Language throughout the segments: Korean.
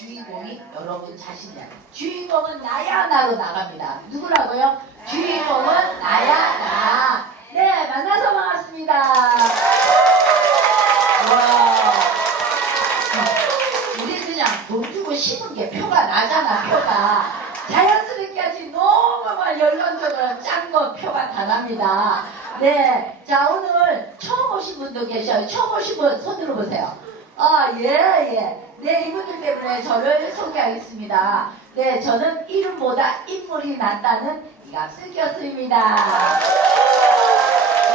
주인공이 여러분 자신이야. 주인공은 나야 나로 나갑니다. 누구라고요? 주인공은 나야 나. 네, 만나서 반갑습니다. 와. 우리 그냥 돈 주고 심은 게 표가 나잖아, 표가. 자연스럽게 하지 너무 막 열론적으로 짠 거 표가 다 납니다. 네. 자, 오늘 처음 오신 분도 계셔요. 처음 오신 분 손 들어보세요. 아, 예, 예. 네, 이분들 때문에 저를 소개하겠습니다. 네, 저는 이름보다 인물이 낫다는 이갑슬 교수입니다.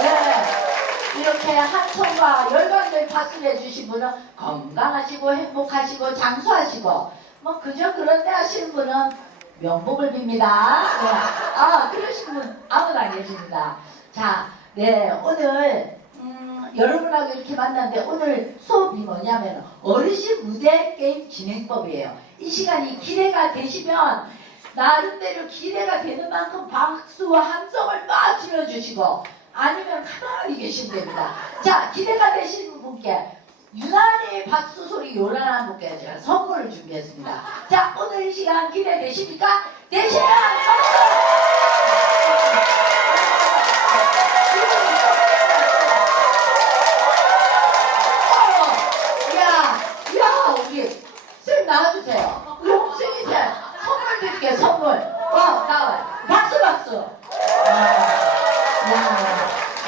네. 이렇게 한 손과 열관들 박수를 해주신 분은 건강하시고 행복하시고 장수하시고 뭐 그저 그런데 하시는 분은 명복을 빕니다. 네. 아 그러신 분 아무도 안 계십니다. 자, 네 오늘 음, 여러분하고 이렇게 만났는데 오늘 수업이 뭐냐면 어르신 무대 게임 진행법이에요. 이 시간이 기대가 되시면 나름대로 기대가 되는 만큼 박수와 함성을 막 지어주시고 아니면 가만히 계시면 됩니다. 자, 기대가 되시는 분께 유난히 박수 소리 요란한 분께 제가 선물을 준비했습니다. 자, 오늘 이 시간 기대되십니까? 되시면 박수! 야, 야, 우리 쌤 나와주세요. 우리 홍승희 쌤 선물 드릴게요, 선물. 어, 나와요. 박수, 박수. 야,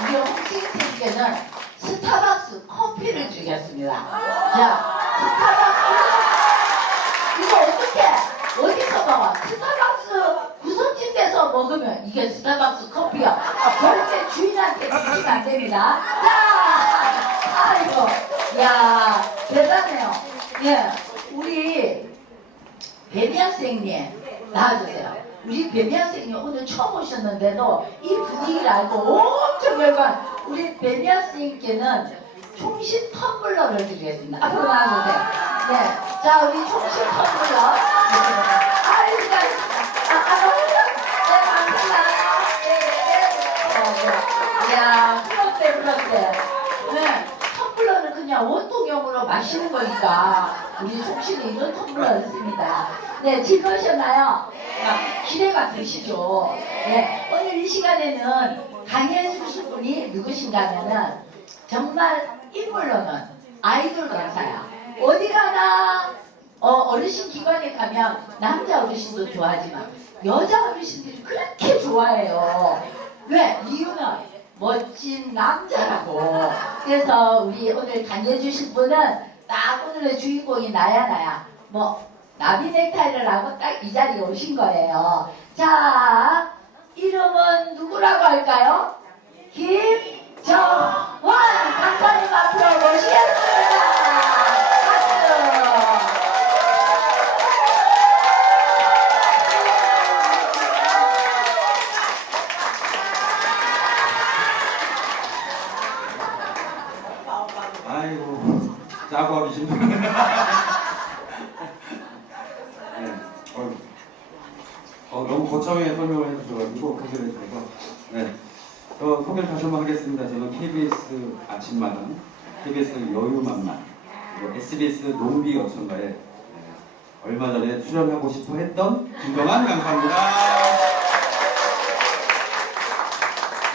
우리 홍신님께는 스타벅스 커피를 주겠습니다. 자, 스타벅스 이거 어떻게 어디서 먹어? 스타벅스 구성집에서 먹으면 스타벅스 커피야. 아, 절대 주인한테 주시면 안 됩니다. 자, 아이고, 야, 대단해요. 예, 우리 배미 학생님 나와주세요. 우리 배미 학생님 오늘 처음 오셨는데도 이 분위기를 알고 엄청 열관. 우리 배미 학생님께는 총신 텀블러를 드리겠습니다. 앞으로 나와주세요. 네, 자 우리 총신 텀블러. 아이고, 야, 부럽대, 부럽대. 네, 텀블러는 그냥 원통형으로 마시는 거니까 우리 총신이 이런 텀블러를 씁니다. 네, 즐거우셨나요? 아, 기대가 되시죠? 네, 오늘 이 시간에는 강의해 주실 분이 누구신가 하면은 정말 인물로는 아이돌 강사야. 어디 가나 어, 어르신 기관에 가면 남자 어르신도 좋아하지만 여자 어르신들이 그렇게 좋아해요. 왜? 이유는 멋진 남자라고. 그래서 우리 오늘 강의해 주실 분은 딱 오늘의 주인공이 나야 나야. 뭐 나비 넥타이를 하고 딱 이 자리에 오신 거예요. 자, 이름은 누구라고 할까요? 김정원 강사님 앞으로 모시겠습니다. 짜고 하기 힘드네. 네. 어휴. 어, 너무 거창하게 설명을 해주셔가지고 소개를 해주셔서 네. 어, 소개를 다시 한번 하겠습니다. 저는 KBS 아침마당, KBS 여유만만, SBS 농비 어천가에 네, 얼마 전에 출연하고 싶어 했던 김정한 강사입니다.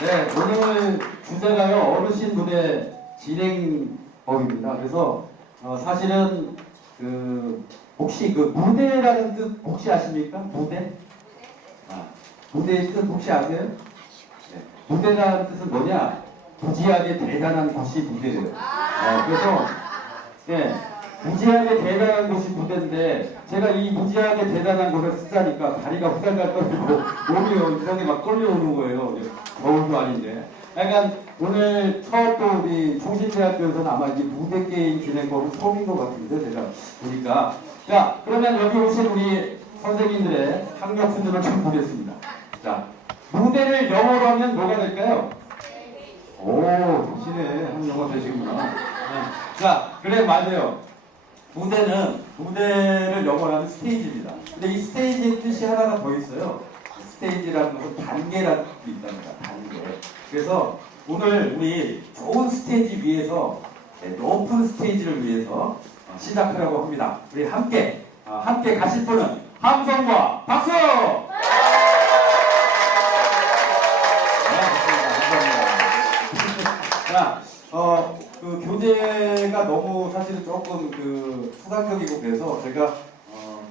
네, 오늘 주제가요 어르신 무대 진행법입니다. 그래서 어, 사실은 그 혹시 그 무대라는 뜻 혹시 아십니까? 무대? 아, 무대의 뜻 혹시 아세요? 네. 무대라는 뜻은 뭐냐? 무지하게 대단한 곳이 무대예요. 어, 그래서 네, 무지하게 대단한 곳이 무대인데 제가 이 무지하게 대단한 곳을 쓰자니까 다리가 후달달 떨리고 몸이 이상하게 막 떨려오는 거예요. 겨울도 아닌데. 약간 오늘 처음 또 우리 총신대학교에서는 아마 이게 무대 게임 진행법은 처음인 것 같은데 제가 보니까 자 그러면 여기 오신 우리 선생님들의 학력 수준을 좀 보겠습니다. 자 무대를 영어로 하면 뭐가 될까요? 오 대신에 한 영어 되시구나. 네. 자 그래 맞아요. 무대는 무대를 영어로 하면 스테이지입니다. 근데 이 스테이지의 뜻이 하나가 더 있어요. 스테이지라는 것은 단계라는 뜻이 있답니다. 단계. 그래서 오늘 우리 좋은 스테이지 위에서 네, 또 오픈 스테이지를 위해서 어, 시작하려고 합니다. 우리 함께 어, 함께 가실 분은 함성과 박수! 네. 감사합니다. 자, 어, 그 교재가 너무 사실은 조금 그 수상적이고 그래서 제가 어,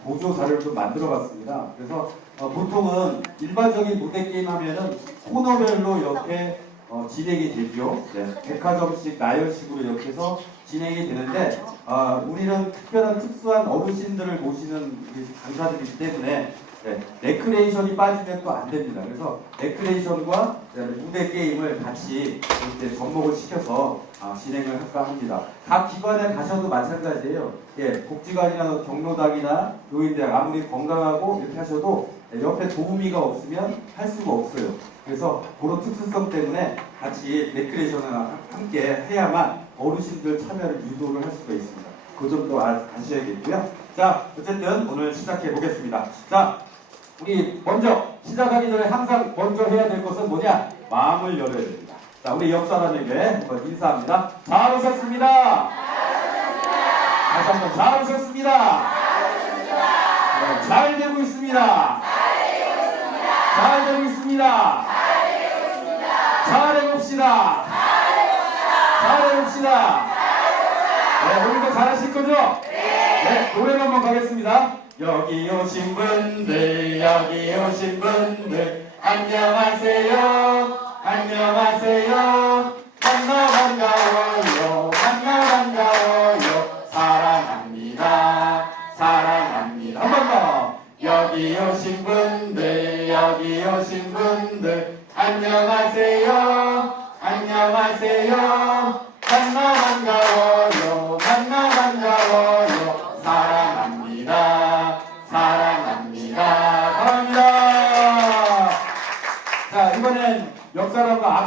보조 자료를 좀 만들어 봤습니다. 그래서 어, 보통은 일반적인 무대 게임 하면은 코너별로 이렇게 어, 진행이 되죠. 네, 백화점식 나열식으로 이렇게 해서 진행이 되는데 아, 우리는 특별한 특수한 어르신들을 모시는 우리 강사들이기 때문에 네, 레크레이션이 빠지면 또 안 됩니다. 그래서 레크레이션과 무대 게임을 같이 이렇게 접목을 시켜서 아, 진행을 할까 합니다. 각 기관에 가셔도 마찬가지예요. 예, 복지관이나 경로당이나 교인대학 아무리 건강하고 이렇게 하셔도 예, 옆에 도우미가 없으면 할 수가 없어요. 그래서 그런 특수성 때문에 같이 레크레이션을 함께 해야만 어르신들 참여를 유도를 할 수가 있습니다. 그 점도 아- 아셔야겠고요. 자, 어쨌든 오늘 시작해 보겠습니다. 자, 우리 먼저 시작하기 전에 항상 먼저 해야 될 것은 뭐냐? 마음을 열어야 됩니다. 자, 우리 옆 사람에게 한번 인사합니다. 잘 오셨습니다. 다시 한번 잘 오셨습니다. 네, 잘 되고 있습니다. 잘 되고 있습니다. 잘 해봅시다. 잘 해봅시다. 네, 오늘도 잘하실 거죠? 네, 노래 한번 가겠습니다. 여기 오신 분들, 여기 오신 분들, 안녕하세요. 안녕하세요.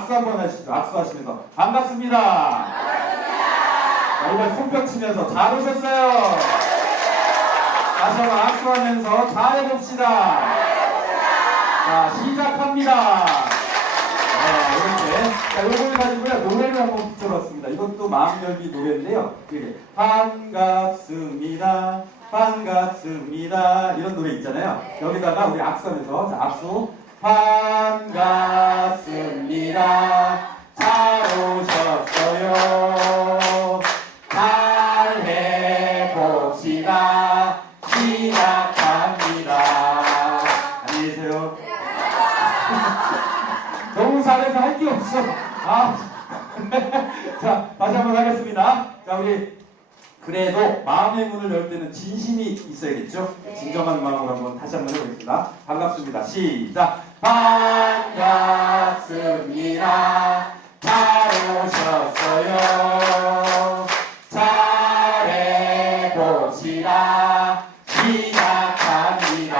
악수 한번 하시죠. 악수하시면서. 반갑습니다. 자, 이번 손뼉 치면서 잘 오셨어요. 다시 한번 악수하면서 잘 해봅시다. 자, 시작합니다. 네, 이렇게. 자, 요걸 가지고요, 노래를 한번 붙여봤습니다. 이것도 마음 열기 노래인데요. 이렇게. 반갑습니다. 반갑습니다. 이런 노래 있잖아요. 여기다가 우리 악수하면서, 자, 악수. 반갑습니다. 잘 오셨어요. 잘 해봅시다. 시작합니다. 안녕히 계세요. 너무 잘해서 할 게 없어. 아. 자, 다시 한번 하겠습니다. 자, 우리 그래도 마음의 문을 열 때는 진심이 있어야겠죠? 진정한 마음으로 한번 다시 한번 해보겠습니다. 반갑습니다. 시작. 반갑습니다. 잘 오셨어요. 잘 해봅시다. 시작합니다.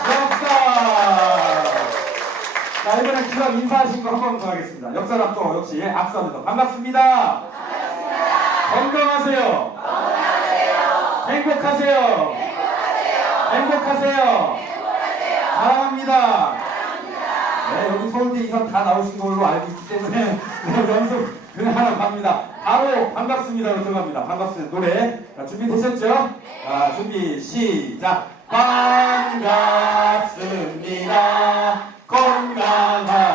시작합니다. 자, 이번엔 기왕 인사하신 거 한 번 더 하겠습니다. 옆 사람 또 역시 악수하면서 반갑습니다. 건강하세요. 행복하세요. 행복하세요. 사랑합니다. 네, 여기 서울대 이상 다 나오신 걸로 알고 있기 때문에 그냥 연습 그냥 하나 갑니다. 바로 반갑습니다로 들어갑니다. 반갑습니다. 노래. 자, 준비되셨죠? 자, 준비, 시작. 반갑습니다. 건강하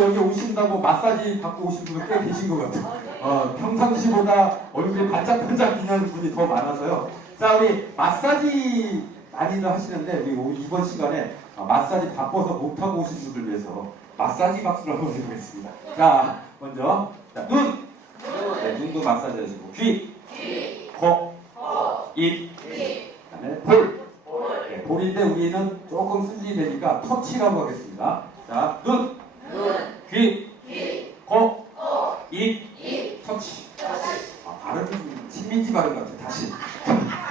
여기 오신다고 마사지 받고 오신 분들 꽤 계신 것 같아요. 어, 평상시보다 얼굴이 반짝반짝 빛나는 분이 더 많아서요. 자, 우리 마사지 많이들 하시는데, 우리 오- 이번 시간에 어, 마사지 바빠서 못하고 오신 분들 위해서 마사지 박수를 한번 드리겠습니다. 자, 먼저, 자, 눈! 네, 눈도 마사지 하시고, 귀! 코! 입! 그 다음에 볼! 네, 볼인데 우리는 조금 슬리 되니까 터치라고 하겠습니다. 자, 눈, 귀, 귀, 코, 코, 입, 입, 터치. 아, 발음 신민지 발음 같아. 다시.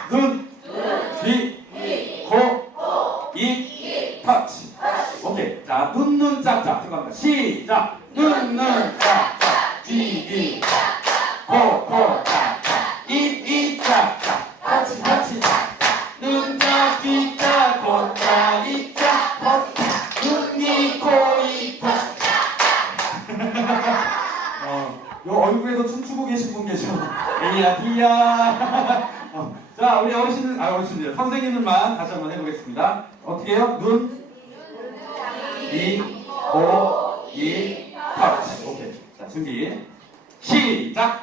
눈, 눈, 귀, 귀, 코, 코, 입, 입, 터치. 터치. 오케이. 자, 눈, 눈, 짝, 짝 들어갑니다. 시작. 눈. 요 얼굴에서 춤추고 계신 분 계셔. 에이야, 디야. 어, 자, 우리 어르신들, 아, 어르신들, 선생님들만 다시 한번 해보겠습니다. 어떻게 해요? 눈, 이, 오, 이, 터치. 오케이. 자, 준비. 시작!